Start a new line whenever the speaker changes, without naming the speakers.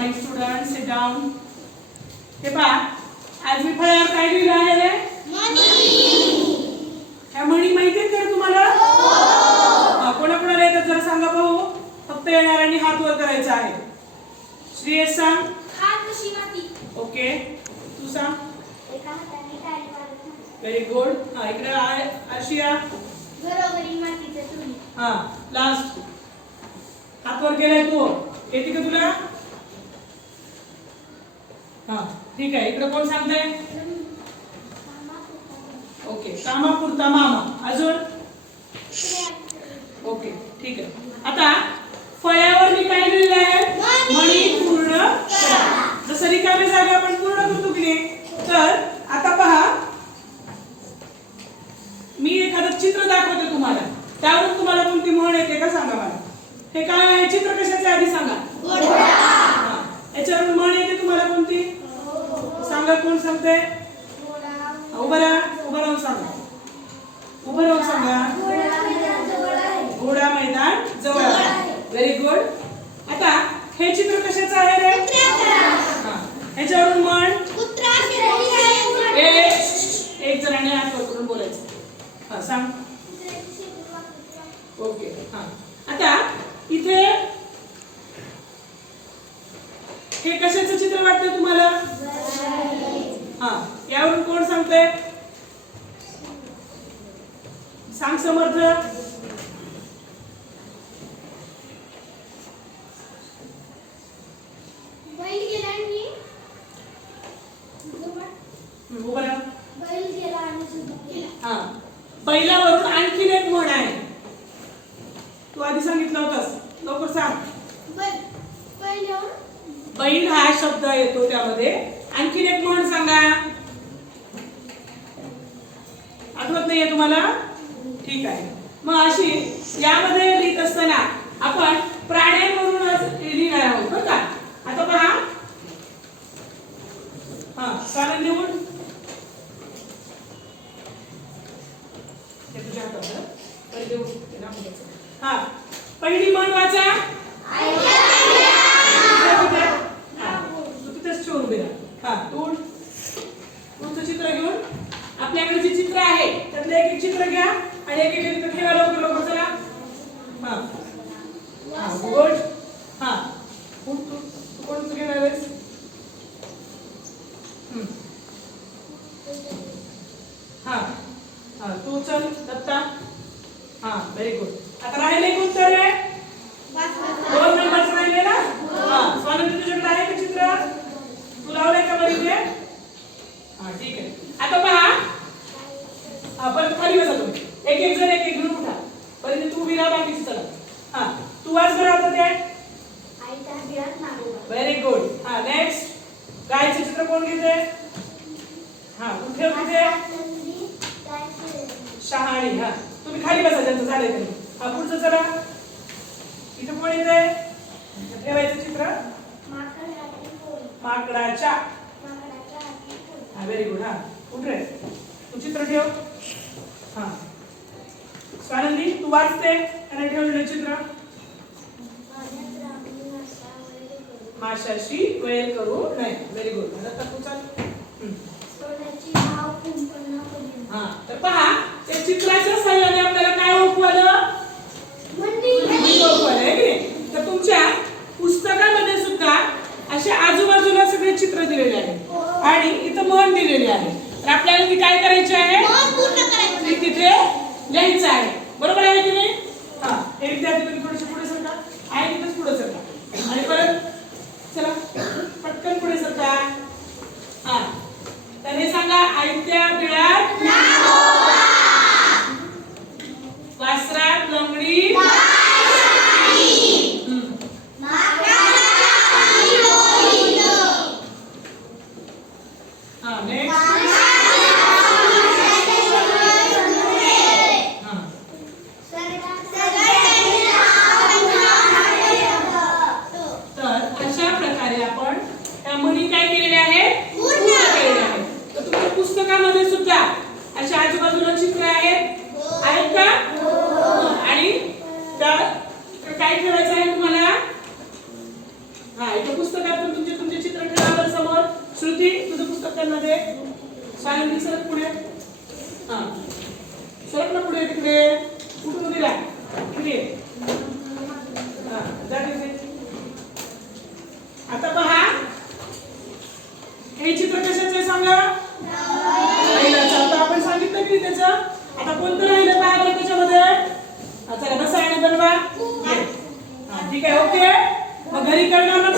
Morning student sit down हे पहा आज मी फळ्यावर काय लिहिलं आहे रे? ह्या म्हणी माहिती आहेत का तुम्हाला? हा, कोणाकोणाला येतात जरा सांगा भाऊ. फक्त येणाऱ्यांनी हात वर करायचा आहे. श्रेयस सांग. ओके. तू सांग. व्हेरी गुड हा इकडे आशिया. हा लास्ट हात वर केलाय तू. येते का तुला? हा ठीक आहे. इकडे कोण सांगताय? ओके कामापुरता मामा. अजून? ओके ठीक आहे. आता फळ्यावर मी काय लिहिलं आहे? म्हणी पूर्ण जसं रिकामी जागा आपण पूर्ण करतो की तर आता पहा. मी एखादं चित्र दाखवते तुम्हाला. त्यावरून तुम्हाला कोणती म्हण येते का सांगा मला. हे काय आहे? चित्र कशाचे आधी सांगा हा. याच्यावरून म्हण येते तुम्हाला कोणती सांगा कोण सांगते उभं राहा उभं राहून सांगा. उभं राहून सांगा. घोडा मैदान जवळ आहे. व्हेरी गुड आता हे चित्र कशाचं आहे रे? ह्याच्यावरून म्हण. एक जणाने हात वर करून बोलायचं. हा सांग. ओके हा. आता इथे हे कशाचं चित्र वाटतं तुम्हाला? हा यावरून कोण सांगतंय? सांग समर्थ हं, हा. बैलावरून आणखीन एक म्हण आहे. तू आधी सांगितलं होतंस. लवकर सांग. बैल हा शब्द येतो त्यामध्ये. आणखीन एक म्हण सांगा. आठवत नाहीये तुम्हाला? ठीक आहे. मग अशी यामध्ये लिहित असताना आपण प्राण्यांवरूनच लिहिणार आहोत बरं का? आता पहा. हा चालेल लिहून देऊ. हा पहिली म्हण वाचा तिथे, हा. तू तिथेच ठेवून उभी राहा. हा तू उठ. पुढचं चित्र घेऊन आपल्याकडे जे चित्र आहे त्यातलं एक एक चित्र घ्या आणि एक एक चित्र ठेवा लवकर लवकर चला. हा. गोड हा. तू कोणतं घेणार आहेस हम्म. हा हा तू चल दत्ता हा व्हेरी गुड आता राहिले कोणतं रे दोन मेंबर्स राहिले ना हा स्वानंदी तुझ्याकडे आहे का चित्र तू लावलंय का बरं इथे हा ठीक आहे आता पहा हा परत खाली बसा तुम्ही एक एक जण एक एक घेऊन उठा. परत तू विरा बाकीच चला हा तू वाच बरं आता ते. व्हेरी गुड हा नेक्स्ट गायचं चित्र कोण घेते हा ठेव तिथे. शहाणी हा. तुम्ही खाली बसा ज्यांचं झालंय तरी हा पुढचं चला. इथं कोण येते ठेवायचं चित्र. माकडाच्या. हा व्हेरी गुड हा. उठ रे. तू चित्र ठेव. हा. स्वानंदी तू वाचते आणि ठेवलेलं चित्र माशाशी वैर करू नये. व्हेरी गुड आता तू चाल. हा तर पहा त्या चित्राच्या सहाय्याने आपल्याला काय ओळखू आलं? मंदी ओळखू आलं आहे की नाही? तर तुमच्या पुस्तकामध्ये सुद्धा असे आजूबाजूला सगळे चित्र दिलेले आहे आणि इथं म्हण दिलेली आहे. तर आपल्याला ती काय करायची आहे? तिथे लिहायचं आहे. बरोबर आहे की नाही? हा हे विद्यार्थी तुम्ही थोडेसे पुढे सरका. आहे तिथेच पुढे सरका. आणि परत चला पटकन पुढे सरका. हा. तर हे सांगा आयत्या बिळात श्रुती तुझं पुस्तक त्यांना दे सायंती सरक पुढे. हा. सरक ना पुढे तिकडे. कुठून उभी राहा? जा आता पहा. हे चित्र कशाचं आहे सांगा? आता आपण सांगितलं की त्याचं? आता कोणतं राहिलं काय बरं त्याच्यामध्ये चला बसा आणि बनवा. ठीक आहे ओके. मग घरी करणार ना